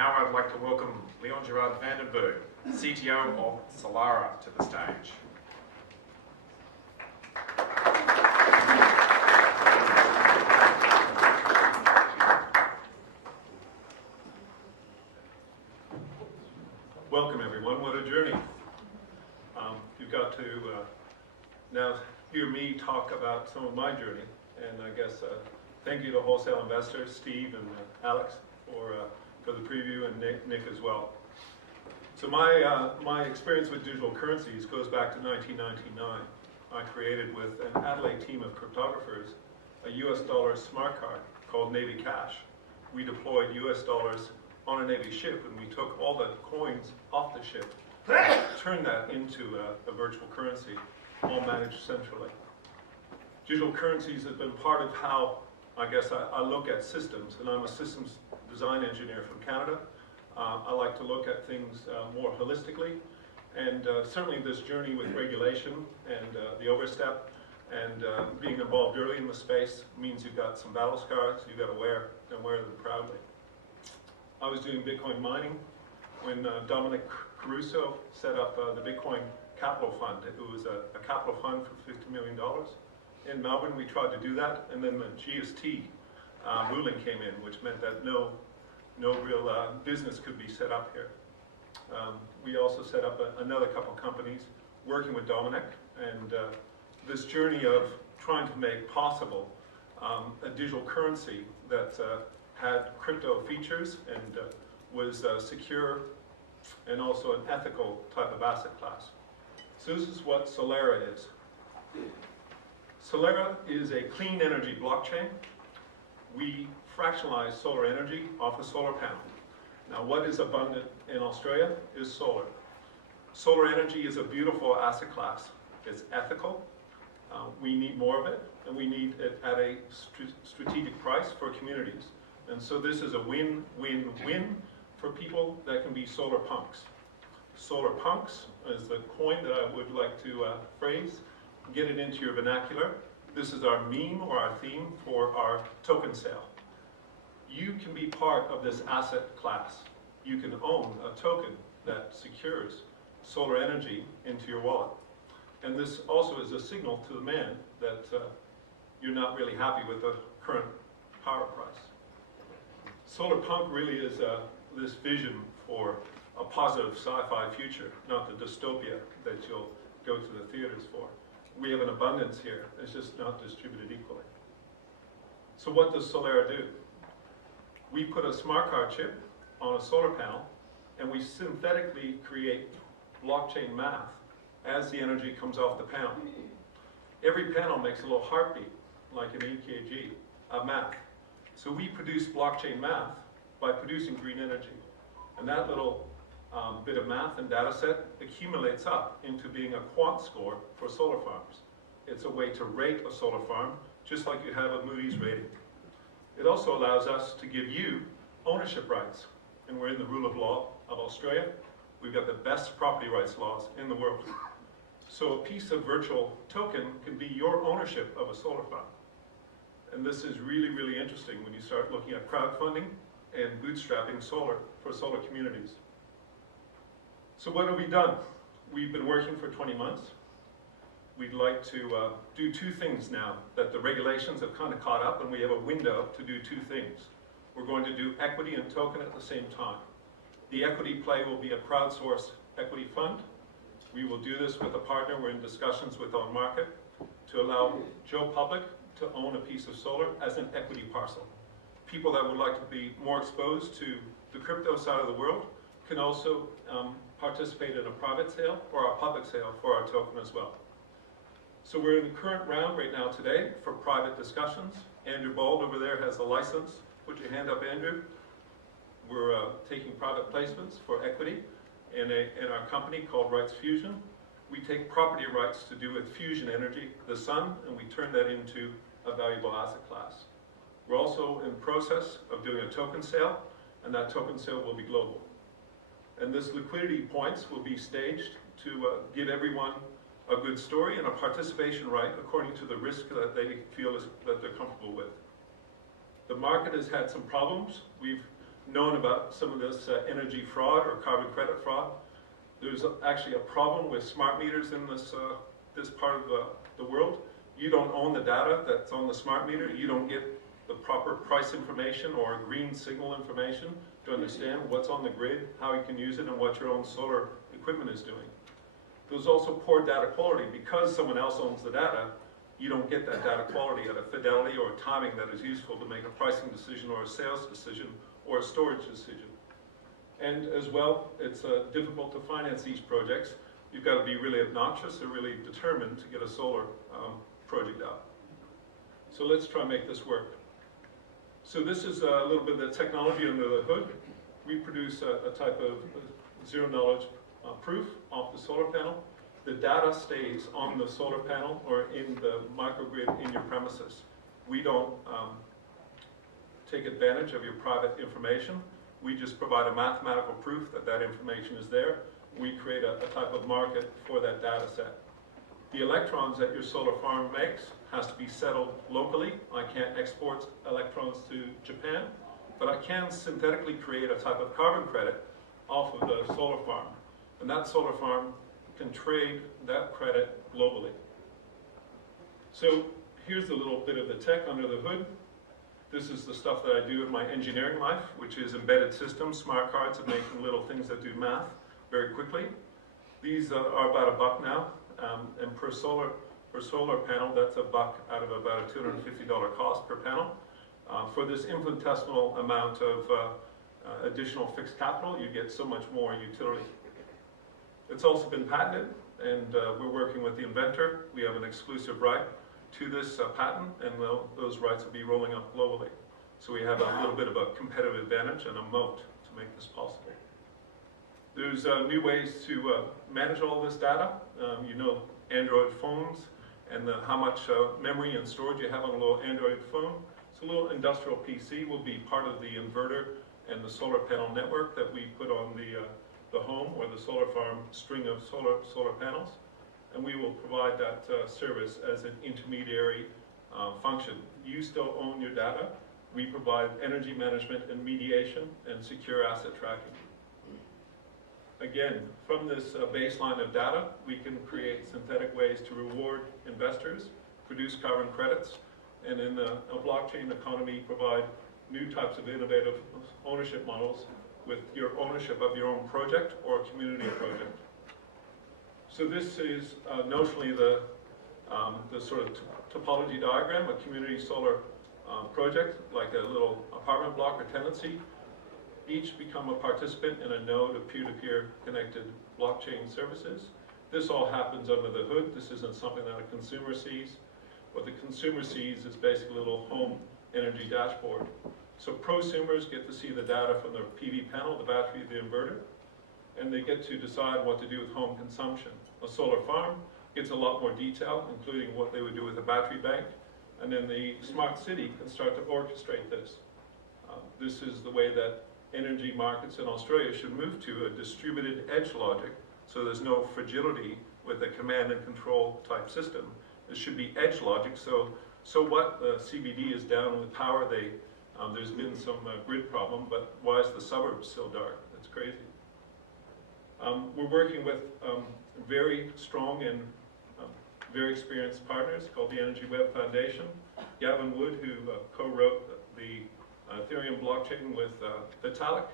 now I'd like to welcome Leon Gerard Vandenberg, CTO of Solara, to the stage. Welcome everyone, what a journey. You've got to now hear me talk about some of my journey, and I guess thank you to Wholesale Investors, Steve and Alex for the preview, and Nick as well. So my experience with digital currencies goes back to 1999. I created with an Adelaide team of cryptographers a US dollar smart card called Navy Cash. We deployed US dollars on a Navy ship, and we took all the coins off the ship, turned that into a virtual currency, all managed centrally. Digital currencies have been part of how, I guess, I look at systems, and I'm a systems design engineer from Canada. I like to look at things more holistically, and certainly this journey with regulation and the overstep and being involved early in the space means you've got some battle scars you've got to wear, and wear them proudly. I was doing Bitcoin mining when Dominic Caruso set up the Bitcoin Capital Fund. It was a capital fund for $50 million. In Melbourne, we tried to do that, and then the GST ruling came in, which meant that no real business could be set up here. We also set up another couple companies working with Dominic, and this journey of trying to make possible a digital currency that had crypto features and was secure and also an ethical type of asset class. So this is what Solara is. Solara is a clean energy blockchain. We fractionalize solar energy off a solar panel. Now, what is abundant in Australia is solar. Solar energy is a beautiful asset class. It's ethical. We need more of it, and we need it at a strategic price for communities. And so this is a win-win-win for people that can be solar punks. Solar punks is the coin that I would like to phrase, get it into your vernacular. This is our meme or our theme for our token sale. You can be part of this asset class. You can own a token that secures solar energy into your wallet. And this also is a signal to the man that you're not really happy with the current power price. Solar punk really is this vision for a positive sci-fi future, not the dystopia that you'll go to the theaters for. We have an abundance here, it's just not distributed equally. So what does Solara do? We put a smart card chip on a solar panel, and we synthetically create blockchain math as the energy comes off the panel. Every panel makes a little heartbeat, like an EKG of math. So we produce blockchain math by producing green energy. And that little bit of math and data set accumulates up into being a quant score for solar farms. It's a way to rate a solar farm, just like you have a Moody's rating. It also allows us to give you ownership rights. And we're in the rule of law of Australia. We've got the best property rights laws in the world. So a piece of virtual token can be your ownership of a solar farm. And this is really, really interesting when you start looking at crowdfunding and bootstrapping solar for solar communities. So what have we done? We've been working for 20 months. We'd like to do two things now that the regulations have kind of caught up, and we have a window to do two things. We're going to do equity and token at the same time. The equity play will be a crowdsourced equity fund. We will do this with a partner we're in discussions with on market to allow Joe Public to own a piece of solar as an equity parcel. People that would like to be more exposed to the crypto side of the world can also participate in a private sale or a public sale for our token as well. So we're in the current round right now today for private discussions. Andrew Bald over there has a license. Put your hand up, Andrew. We're taking private placements for equity in our company called Rights Fusion. We take property rights to do with fusion energy, the sun, and we turn that into a valuable asset class. We're also in process of doing a token sale, and that token sale will be global. And this liquidity points will be staged to give everyone a good story and a participation right according to the risk that they feel that they're comfortable with. The market has had some problems. We've known about some of this energy fraud or carbon credit fraud. There's actually a problem with smart meters in this, this part of the world. You don't own the data that's on the smart meter. You don't get the proper price information or green signal information to understand what's on the grid, how you can use it, and what your own solar equipment is doing. There's also poor data quality. Because someone else owns the data, you don't get that data quality at a fidelity or a timing that is useful to make a pricing decision or a sales decision or a storage decision. And as well, it's difficult to finance these projects. You've got to be really obnoxious or really determined to get a solar project out. So let's try and make this work. So this is a little bit of the technology under the hood. We produce a type of zero knowledge proof off the solar panel. The data stays on the solar panel or in the microgrid in your premises. We don't take advantage of your private information. We just provide a mathematical proof that that information is there. We create a type of market for that data set. The electrons that your solar farm makes has to be settled locally. I can't export electrons to Japan, but I can synthetically create a type of carbon credit off of the solar farm. And that solar farm can trade that credit globally. So here's a little bit of the tech under the hood. This is the stuff that I do in my engineering life, which is embedded systems, smart cards, and making little things that do math very quickly. These are about $1 now, and per solar panel, that's $1 out of about a $250 cost per panel. For this infinitesimal amount of additional fixed capital, you get so much more utility. It's also been patented, and we're working with the inventor. We have an exclusive right to this patent, and those rights will be rolling up globally. So we have a little bit of a competitive advantage and a moat to make this possible. There's new ways to manage all this data. You know, Android phones and how much memory and storage you have on a little Android phone. So a little industrial PC will be part of the inverter and the solar panel network that we put on the home or the solar farm string of solar panels. And we will provide that service as an intermediary function. You still own your data. We provide energy management and mediation and secure asset tracking. Again, from this baseline of data, we can create synthetic ways to reward investors, produce carbon credits, and in a blockchain economy, provide new types of innovative ownership models with your ownership of your own project or community project. So this is notionally the sort of topology diagram, a community solar project, like a little apartment block or tenancy. Each become a participant in a node of peer-to-peer connected blockchain services. This all happens under the hood. This isn't something that a consumer sees. What the consumer sees is basically a little home energy dashboard. So prosumers get to see the data from the PV panel, the battery, the inverter, and they get to decide what to do with home consumption. A solar farm gets a lot more detail, including what they would do with a battery bank, and then the smart city can start to orchestrate this. This is the way that energy markets in Australia should move to a distributed edge logic, so there's no fragility with a command and control type system. It should be edge logic, so what the CBD is down with power, there's been some grid problem, but why is the suburbs so dark? That's crazy. We're working with very strong and very experienced partners called the Energy Web Foundation. Gavin Wood, who co-wrote the Ethereum blockchain with Vitalik,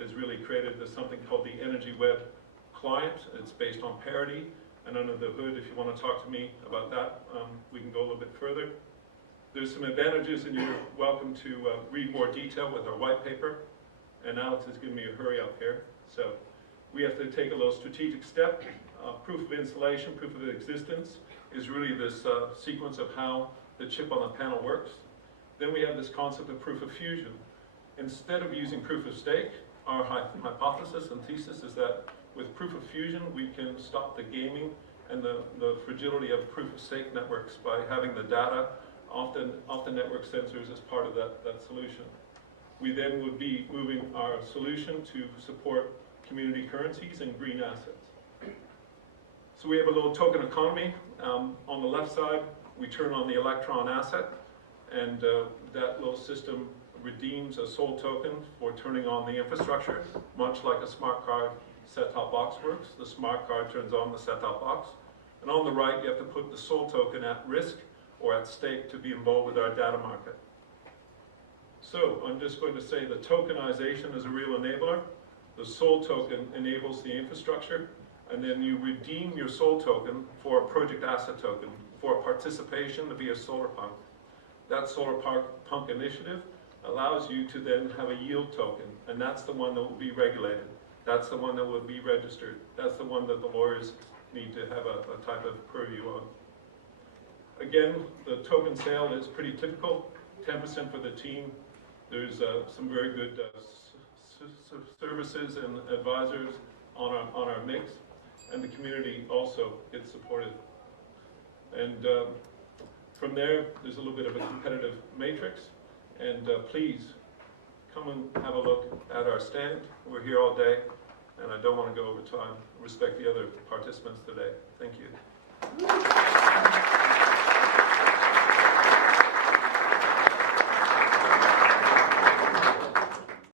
has really created something called the Energy Web Client. It's based on Parity, and under the hood, if you want to talk to me about that, we can go a little bit further. There's some advantages, and you're welcome to read more detail with our white paper. And Alex is giving me a hurry up here. So we have to take a little strategic step. Proof of installation, proof of existence is really this sequence of how the chip on the panel works. Then we have this concept of proof of fusion. Instead of using proof of stake, our hypothesis and thesis is that with proof of fusion, we can stop the gaming and the fragility of proof of stake networks by having the data off the network sensors as part of that solution. We then would be moving our solution to support community currencies and green assets. So we have a little token economy. On the left side, we turn on the electron asset, and that little system redeems a SOL token for turning on the infrastructure, much like a smart card set-top box works. The smart card turns on the set-top box. And on the right, you have to put the SOL token at risk or at stake to be involved with our data market. So I'm just going to say the tokenization is a real enabler. The SOL token enables the infrastructure, and then you redeem your SOL token for a project asset token for participation to be a solar punk. That solar punk initiative allows you to then have a yield token, and that's the one that will be regulated. That's the one that will be registered. That's the one that the lawyers need to have a type of purview on. Again, the token sale is pretty typical, 10% for the team. There's some very good services and advisors on our mix, and the community also gets supported. And from there, there's a little bit of a competitive matrix, and please come and have a look at our stand. We're here all day, and I don't want to go over time. Respect the other participants today. Thank you.